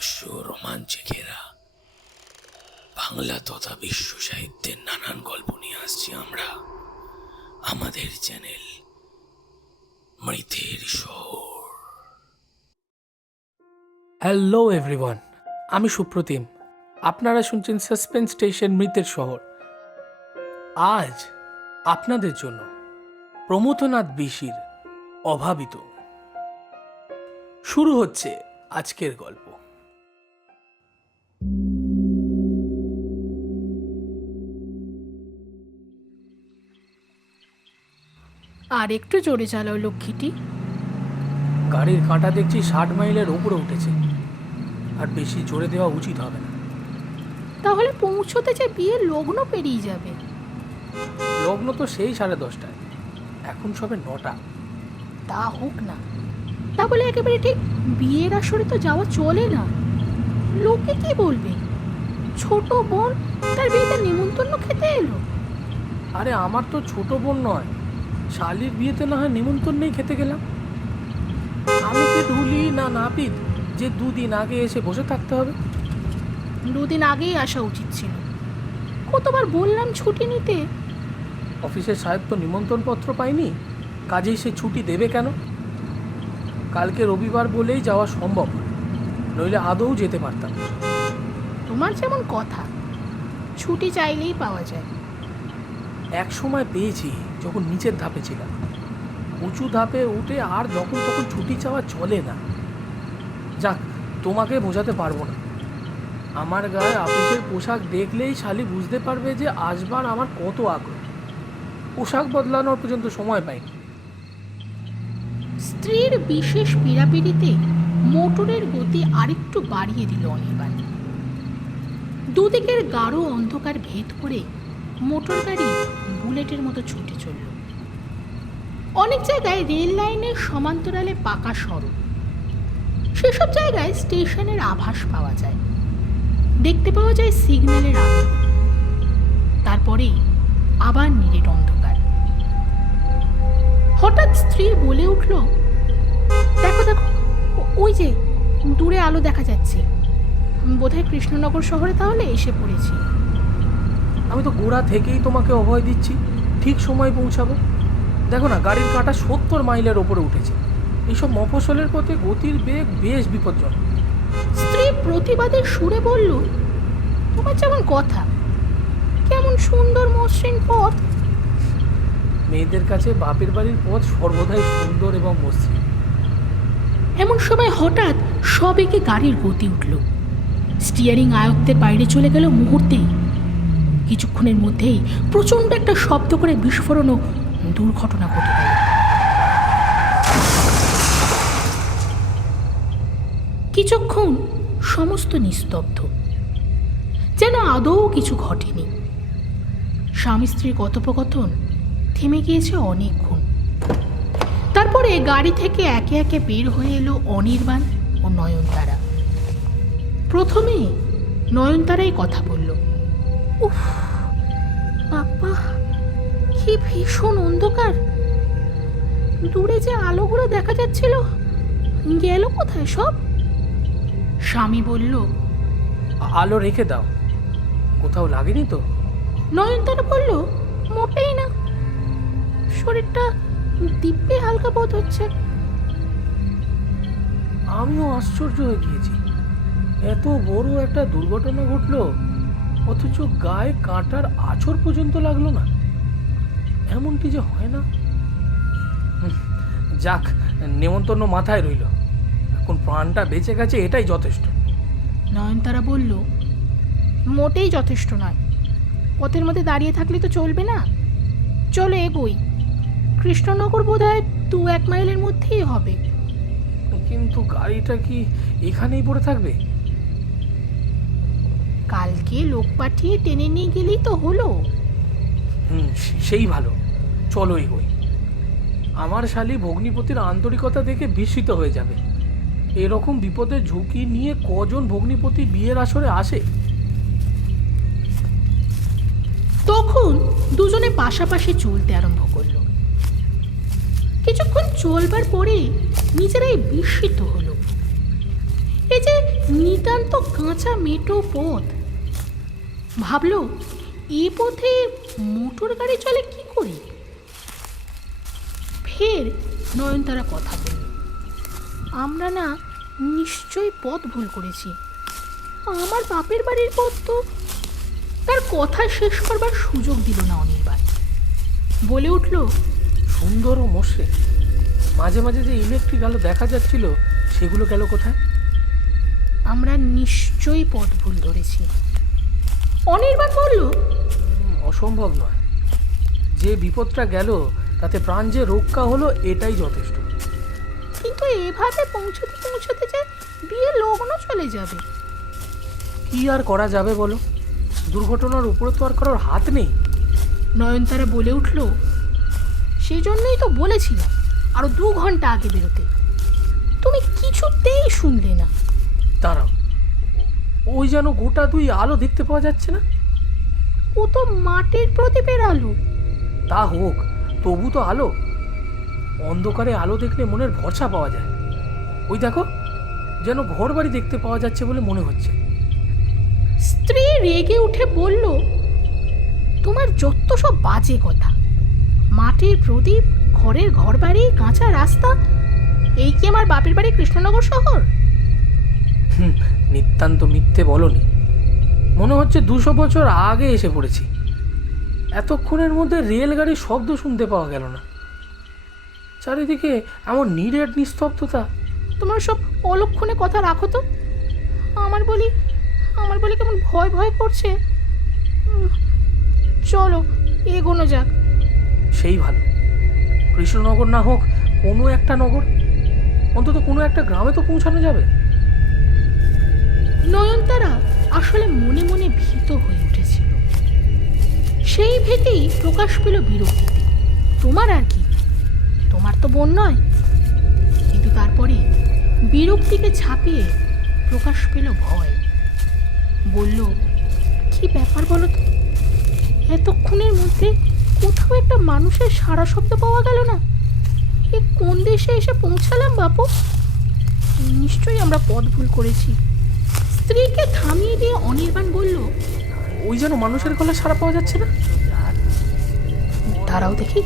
রহস্য রোমাঞ্চে ঘেরা বাংলা তথা বিশ্ব সাহিত্যের নানান গল্প নিয়ে আসছি আমরা। আমাদের চ্যানেল মৃতের শহর। হ্যালো এভরিওয়ান আমি সুপ্রতিম। আপনারা শুনছেন সাসপেন্স স্টেশন মৃতের শহর। আজ আপনাদের জন্য প্রমথনাথ বিশির অভাবিত। শুরু হচ্ছে আজকের গল্প। আর একটু জোরে চালাও লক্ষ্মীটি। গাড়ির কাঁটা দেখছি ষাট মাইলের ওপরে উঠেছে। আর বেশি জোরে দেওয়া উচিত হবে না। তাহলে পৌঁছতে যে বিয়ে লগ্ন পেরিয়ে যাবে। লগ্ন তো সেই সাড়ে দশটায়। এখন সবে নটা। তা হোক না। তা বলে একেবারে ঠিক বিয়ের আসরে তো যাওয়া চলে না। লোকে কি বলবে? ছোট বোন তার বিয়েতে নিমন্ত্রণ খেতে এলো? আরে আমার তো ছোট বোন নয়। শালির বিয়েতে না হয় নিমন্ত্রণ নেই খেতে গেলাম। আমি কি ঢুলি না নাপিত যে দুদিন আগে এসে বসে থাকতে হবে? দুদিন আগেই আসা উচিত ছিল। কতবার বললাম ছুটি নিতে? অফিসের সাহেব তো নিমন্ত্রণপত্র পাইনি কাজেই সে ছুটি দেবে কেন? কালকে রবিবার বলেই যাওয়া সম্ভব নইলে আদৌ যেতে পারতাম তোমার যেমন কথা ছুটি চাইলেই পাওয়া যায়। এক সময় পেয়েছি। যখন নিচের ধাপে ছিলাম, উঁচু ধাপে উঠে আর যখন তখন ছুটি চাওয়া চলে না। যাক, তোমাকে বোঝাতে পারব না। আমার গায়ে অফিসের পোশাক দেখলেই শালি বুঝতে পারবে যে আসবার আমার কত আগ্রহ। পোশাক বদলানোর পর্যন্ত সময় পাইনি। স্ত্রীর বিশেষ পীড়াপিড়িতে মোটরের গতি আরেকটু বাড়িয়ে দিল অনির্বাণ। দুদিকের গাঢ় অন্ধকার ভেদ করে মোটর গাড়ি বুলেটের মতো ছুটে চলল। অনেক জায়গায় রেল লাইনের সমান্তরালে পাকা সড়ক। সেসব জায়গায় স্টেশনের আভাস পাওয়া যায়। দেখতে পাওয়া যায় সিগন্যালের আলো। তারপরেই আবার নিরেট অন্ধকার। হঠাৎ স্ত্রী বলে উঠল, দেখো দেখো, ওই যে দূরে আলো দেখা যাচ্ছে। বোধহয় কৃষ্ণনগর শহরে তাহলে এসে পড়েছি। আমি তো গোড়া থেকেই তোমাকে অভয় দিচ্ছি। ঠিক সময় পৌঁছাবো। দেখো না গাড়ির কাঁটা সত্তর মাইলের ওপরে উঠেছে। এইসব মফসলের পথে গতির বেগ বেশ বিপজ্জনক। স্ত্রী প্রতিবাদের সুরে বলল তোমার যেমন কথা কেমন সুন্দর মসৃণ পথ। মেয়েদের কাছে বাপের বাড়ির পথ সর্বদাই সুন্দর এবং মসৃণ। এমন সময় হঠাৎ সবেগে গাড়ির গতি উঠল। স্টিয়ারিং আয়ত্তের বাইরে চলে গেল মুহূর্তেই। কিছুক্ষণের মধ্যেই প্রচণ্ড একটা শব্দ করে বিস্ফোরণ ও দুর্ঘটনা ঘটে গেল। কিছুক্ষণ সমস্ত নিস্তব্ধ। যেন আদৌ কিছু ঘটেনি। স্বামী স্ত্রীর কথোপকথন থেমে গিয়েছে অনেকক্ষণ। তারপরে গাড়ি থেকে একে একে বের হয়ে এলো অনির্বাণ ও নয়নতারা। প্রথমে নয়নতারাই কথা বলল। উফ বাপ্পা কি ভীষণ অন্ধকার। দূরে যে আলোগুলো দেখা যাচ্ছিল গেল কোথায় সব? স্বামী বলল আলো রেখে দাও কোথাও লাগেনি তো? নয়নতারা বলল মোটেই না। শরীরটা দিব্যে হালকা বোধ হচ্ছে। আমিও আশ্চর্য হয়ে গিয়েছি। এত বড় একটা দুর্ঘটনা ঘটলো। অথচ গায়ে কাঁটার আছর পর্যন্ত লাগল না। এমনটি যে হয় না। যাক নেমন্তন্ন মাথায় রইল। এখন প্রাণটা বেঁচে গেছে এটাই যথেষ্ট। নয়নতারা বলল মোটেই যথেষ্ট নয়। পথের মধ্যে দাঁড়িয়ে থাকলে তো চলবে না। চলো এগোই। কৃষ্ণনগর বোধ হয় দু এক মাইলের মধ্যেই হবে। কিন্তু গাড়িটা কি এখানেই পড়ে থাকবে? কালকে লোক পাঠিয়ে টেনে নিয়ে গেলেই তো হলো। হুম সেই ভালো। চলো এগোই আমার শালি ভগ্নিপতির আন্তরিকতা দেখে বিস্মিত হয়ে যাবে। এরকম বিপদের ঝুঁকি নিয়ে কজন ভগ্নিপতি বিয়ের আসরে আসে? তখন দুজনে পাশাপাশি চলতে আরম্ভ করল। কিছুক্ষণ চলবার পরে নিজেরাই বিস্মিত হলো। এই যে নিতান্ত কাঁচা মেটো পথ ভাবলো এ পথে মোটর গাড়ি চলে কি করে? ফের নয়নতারা কথা বলল আমরা না নিশ্চয়ই পথ ভুল করেছি। আমার বাপের বাড়ির পথ তো তার কথা শেষ করবার সুযোগ দিল না অনির্বাণ। বলে উঠল সুন্দর ও মশে মাঝে মাঝে যে ইলেকট্রিক আলো দেখা যাচ্ছিল সেগুলো গেল কোথায়? আমরা নিশ্চয়ই পথ ভুল ধরেছি। অনির্বাণ বলল হুম, অসম্ভব নয়। যে বিপদটা গেল তাতে প্রাণ যে রক্ষা হলো এটাই যথেষ্ট। কিন্তু এভাবে পৌঁছতে পৌঁছতে যে বিয়ে লগ্ন চলে যাবে। কি আর করা যাবে বলো? দুর্ঘটনার উপরে তো আর কারোর হাত নেই। নয়নতারা বলে উঠল সেই জন্যই তো বলেছিলাম আরও দু ঘণ্টা আগে বেরোতে। তুমি কিছুতেই শুনলে না। দাঁড়াও ওই যেন গোটা দুই আলো দেখতে পাওয়া যাচ্ছে না। ও তো মাটির প্রদীপের আলো। তা হোক তবু তো আলো। অন্ধকারে আলো দেখলে মনের ভরসা পাওয়া যায়। ওই দেখো যেন ঘর বাড়ি দেখতে পাওয়া যাচ্ছে বলে মনে হচ্ছে। স্ত্রী রেগে উঠে বলল তোমার যত সব বাজে কথা। মাটির প্রদীপ ঘরের ঘর বাড়ি কাঁচা রাস্তা এই কি আমার বাপের বাড়ি কৃষ্ণনগর শহর? নিতান্ত মিথ্যে বলনি। মনে হচ্ছে দুশো বছর আগে এসে পড়েছি। এতক্ষণের মধ্যে রেলগাড়ির শব্দ শুনতে পাওয়া গেল না। চারিদিকে এমন নিরেট নিস্তব্ধতা। তোমার সব অলক্ষণে কথা রাখো তো। আমার বলি আমার বলি কেমন ভয় ভয় করছে। চলো এগোনো যাক। সেই ভালো। কৃষ্ণনগর না হোক কোনো একটা নগর। অন্তত কোনো একটা গ্রামে তো পৌঁছানো যাবে। নয়নতারা আসলে মনে মনে ভীত হয়ে উঠেছিল। সেই ভেতেই প্রকাশ পেল বিরক্তিতে। তোমার আর কি? তোমার তো বোন নয়। কিন্তু তারপরে বিরক্তিকে ছাপিয়ে প্রকাশ পেল ভয়। বলল, কি ব্যাপার বলো তো? এতক্ষণের মধ্যে কোথাও একটা মানুষের সারা শব্দ পাওয়া গেল না। এ কোন দেশে এসে পৌঁছালাম বাপু? নিশ্চয়ই আমরা পথ ভুল করেছি। স্ত্রীকে থামিয়ে দিয়ে অনির্বাণ বলল ওই যেন মানুষের গলা সারা পাওয়া যাচ্ছে না। তারাও দেখি।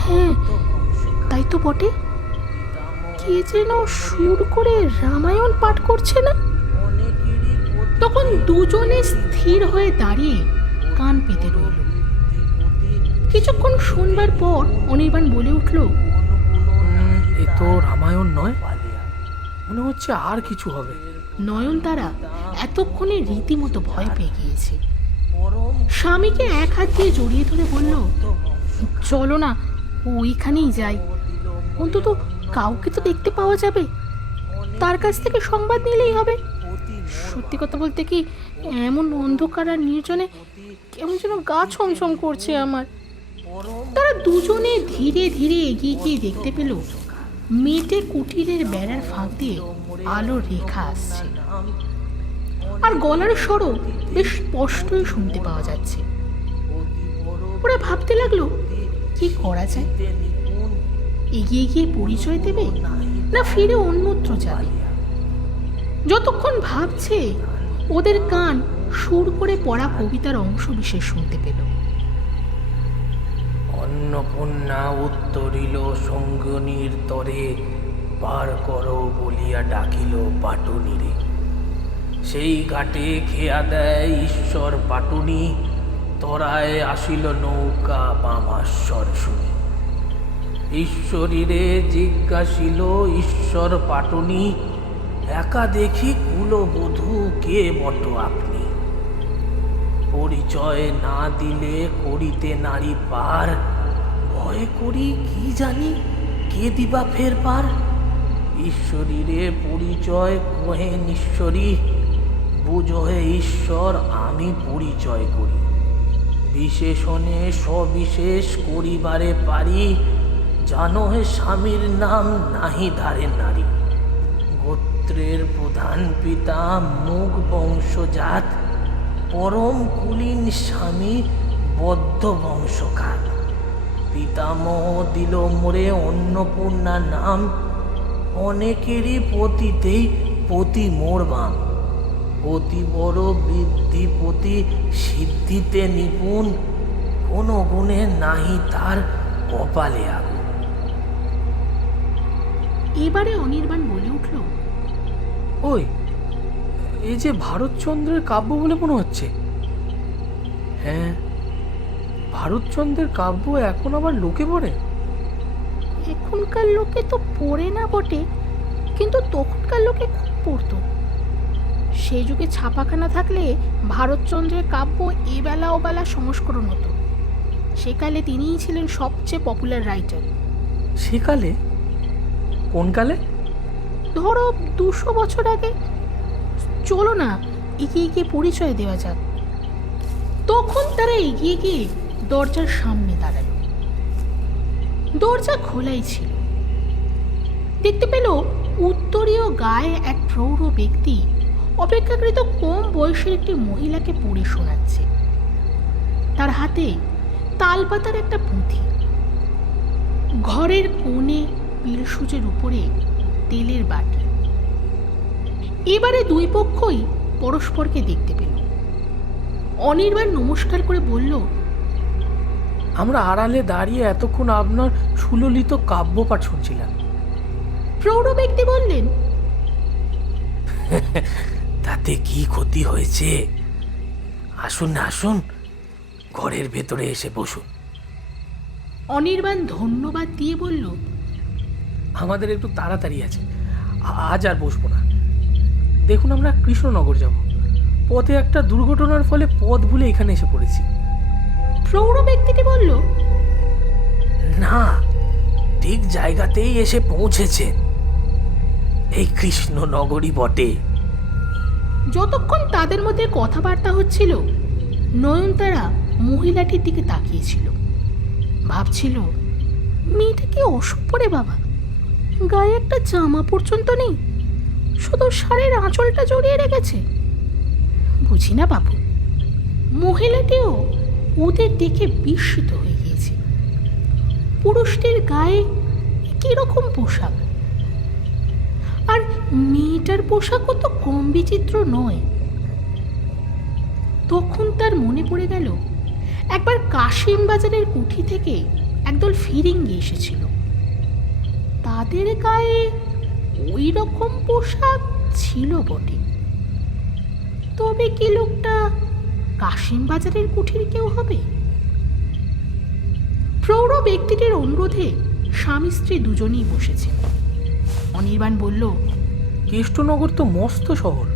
হ্যাঁ তাই তো বটে। কে যেন সুর করে রামায়ণ পাঠ করছে না? তখন দুজনে স্থির হয়ে দাঁড়িয়ে কান পেতে রইল। কিছুক্ষণ শুনবার পর অনির্বাণ বলে উঠল এ তো রামায়ণ নয়। মনে হচ্ছে আর কিছু হবে। নয়নতারা এতক্ষণে রীতিমতো ভয় পেয়ে গিয়েছে। স্বামীকে এক হাত দিয়ে জড়িয়ে ধরে বলল, চলো না, ওইখানেই যাই। অন্তত কাউকে তো দেখতে পাওয়া যাবে। তার কাছ থেকে সংবাদ নিলেই হবে। সত্যি কথা বলতে কি, এমন অন্ধকার আর নির্জনে কেমন যেন গা ছমছম করছে আমার। তারা দুজনে ধীরে ধীরে এগিয়ে গিয়ে দেখতে পেল মেটে কুটিরের বেড়ার ফাঁক দিয়ে আলোর রেখা আসছে। আর গলার স্বরও বেশ স্পষ্টই শুনতে পাওয়া যাচ্ছে। ওরা ভাবতে লাগল, কি করা যায়? এগিয়ে গিয়ে পরিচয় দেবে না ফিরে অন্যত্র যাবে? যতক্ষণ ভাবছে, ওদের কান সুর করে পড়া কবিতার অংশ বিশেষ শুনতে পেল। অন্নপূর্ণা উত্তরিল সঙ্গনীর তরে পার করো বলিয়া ডাকিল পাটুনিরে। সেই ঘাটে খেয়া দেয় ঈশ্বর পাটুনি, তরায় আসিল নৌকা বামাশ্বর শুনি। ঈশ্বরীরে জিজ্ঞাসিল ঈশ্বর পাটুনি, একা দেখি কুলবধূ কে বট আপনি? পরিচয় না দিলে করিতে নারী পার, ভয় করি কি জানি কে দিবা ফের পার? ঈশ্বরীরে পরিচয় কহেন ঈশ্বরী বুঝো হে ঈশ্বর আমি পরিচয় করি। বিশেষণে সবিশেষ করিবারে পারি জানো হে স্বামীর নাম নাহি ধারে নারী। গোত্রের প্রধান পিতা মুখ বংশজাত, পরম কুলীন স্বামী বদ্ধ বংশঘাত পিতামহ দিল মোরে অন্নপূর্ণা নাম অনেকেরই পতিতেই পতি মোরবাম অতি বড় বৃদ্ধি পতি সিদ্ধিতে নিপুণ কোনো গুণে নাহি তার কপালে আগুন। এবারে অনির্বাণ বলে উঠল ওই এই যে ভারতচন্দ্রের কাব্য বলে মনে হচ্ছে। হ্যাঁ ভারতচন্দ্রের কাব্য এখন আবার লোকে পড়ে? এখনকার লোকে তো পড়ে না বটে কিন্তু তখনকার লোকে খুব পড়তো। সেই যুগে ছাপাখানা থাকলে ভারতচন্দ্রের কাব্য এবেলা ওবেলা সংস্করণ হতো। সেকালে তিনিই ছিলেন সবচেয়ে পপুলার রাইটার সেকালে? কোন কালে? ধরো দুশো বছর আগে। চলো না এগিয়ে গিয়ে পরিচয় দেওয়া যাক। তখন তারা এগিয়ে গিয়ে দরজার সামনে দাঁড়াল। দরজা খোলাই ছিল। দেখতে পেল উত্তরীয় গায়ে এক প্রৌঢ় ব্যক্তি অপেক্ষাকৃত কম বয়সের একটি মহিলাকে পড়ে শোনাচ্ছে। তার হাতে তালপাতার একটা পুঁথি। ঘরের কোণে পিলসুজের উপরে তেলের বাটি। এবারে দুই পক্ষই পরস্পরকে দেখতে পেল। অনির্বাণ নমস্কার করে বলল আমরা আড়ালে দাঁড়িয়ে এতক্ষণ আপনার সুললিত কাব্যপাঠ শুনছিলাম। প্রৌঢ় ব্যক্তি বললেন তাতে কি ক্ষতি হয়েছে? আসুন না আসুন ঘরের ভেতরে এসে বসুন। অনির্বাণ ধন্যবাদ দিয়ে বলল আমাদের একটু তাড়াতাড়ি আছে আজ আর বসবো না। দেখুন আমরা কৃষ্ণনগর যাব। পথে একটা দুর্ঘটনার ফলে পথ ভুলে এখানে এসে পড়েছি। প্রৌঢ় ব্যক্তিটি বলল না ঠিক জায়গাতেই এসে পৌঁছেছেন। এই কৃষ্ণনগরই বটে। যতক্ষণ তাদের মধ্যে কথাবার্তা হচ্ছিল নয়নতারা মহিলাটির দিকে তাকিয়েছিল। ভাবছিল মেয়েটা কি অসুখ পড়ে বাবা? গায়ে একটা জামা পর্যন্ত নেই শুধু শাড়ির আঁচলটা জড়িয়ে রেখেছে। বুঝি না বাবু মহিলাটিও ওদের দেখে বিস্মিত হয়ে গিয়েছে। পুরুষটির গায়ে কীরকম পোশাক? আর মেয়েটার পোশাকও তো কম বিচিত্র নয়। তখন তার মনে পড়ে গেল, একবার কাশিম বাজারের কুঠি থেকে একদল ফিরিঙ্গি এসেছিল। তাদের গায়ে ওই রকম পোশাক ছিল বটে। তবে কি লোকটা কাশিম বাজারের কুঠির কেউ হবে? প্রৌঢ় ব্যক্তিটির অনুরোধে স্বামী স্ত্রী দুজনেই বসেছে অনির্বাণ বলল কৃষ্ণনগর তো মস্ত শহর।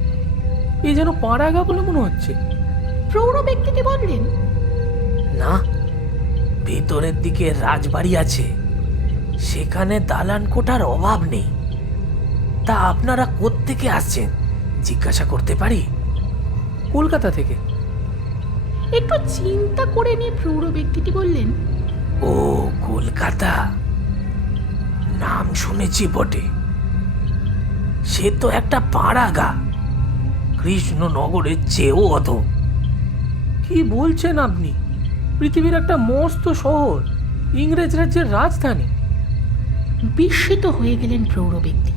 এ যেন পাড়াগা বলে মনে হচ্ছে। প্রৌঢ় ব্যক্তিটি বললেন না ভেতরের দিকে রাজবাড়ি আছে। সেখানে দালান কোঠার অভাব নেই। তা আপনারা কোত্থেকে আসছেন? জিজ্ঞাসা করতে পারি? কলকাতা থেকে। একটু চিন্তা করে নিয়ে প্রৌঢ় ব্যক্তিটি বললেন ও কলকাতা। নাম শুনেছি বটে। সে তো একটা পাড়াগা। কৃষ্ণনগরের চেয়েও অধম কি বলছেন আপনি? পৃথিবীর একটা মস্ত শহর ইংরেজ রাজ্যের রাজধানী। বিস্মিত হয়ে গেলেন প্রৌঢ় ব্যক্তি।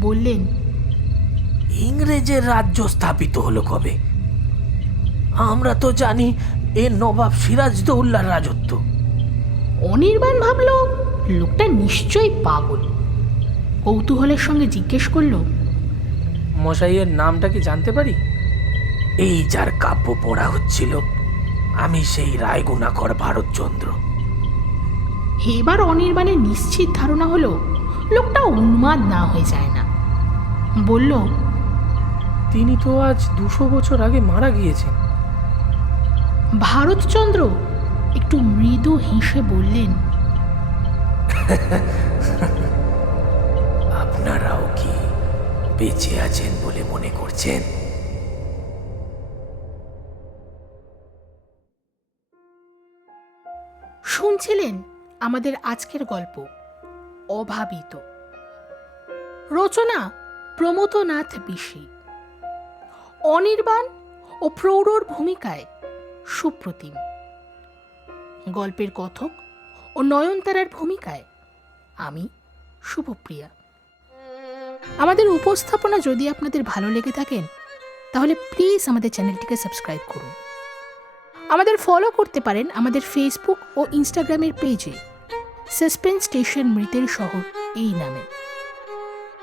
বললেন ইংরেজের রাজ্য স্থাপিত হলো কবে? আমরা তো জানি এ নবাব সিরাজদৌল্লার রাজত্ব। অনির্বাণ ভাবল লোকটা নিশ্চয়ই পাগল। কৌতূহলের সঙ্গে জিজ্ঞেস করল মশাইয়ের নামটা কি জানতে পারি? এই যার কাব্য পড়া হচ্ছিল আমি সেই রায়গুণাকর ভারতচন্দ্র। এবার অনির্বাণের নিশ্চিত ধারণা হলো লোকটা উন্মাদ না হয়ে যায় না। বলল তিনি তো আজ দুশো বছর আগে মারা গিয়েছেন। ভারতচন্দ্র একটু মৃদু হেসে বললেন আপনারাও কি বেঁচে আছেন বলে মনে করছেন? শুনছিলেন আমাদের আজকের গল্প অভাবিত। রচনা প্রমথনাথ বিশি। অনির্বাণ ও প্রৌঢ়র ভূমিকায় সুপ্রতিম। গল্পের কথক ও নয়নতারার ভূমিকায় আমি শুভপ্রিয়া। আমাদের উপস্থাপনা যদি আপনাদের ভালো লেগে থাকেন তাহলে প্লিজ আমাদের চ্যানেলটিকে সাবস্ক্রাইব করুন। আমাদের ফলো করতে পারেন আমাদের ফেসবুক ও ইনস্টাগ্রামের পেজে সাসপেন্স স্টেশন মৃতের শহর এই নামে।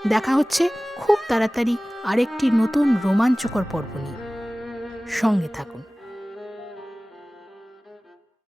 দেখা হচ্ছে খুব তাড়াতাড়ি আরেকটি নতুন রোমাঞ্চকর পর্ব নিয়ে। সঙ্গে থাকুন।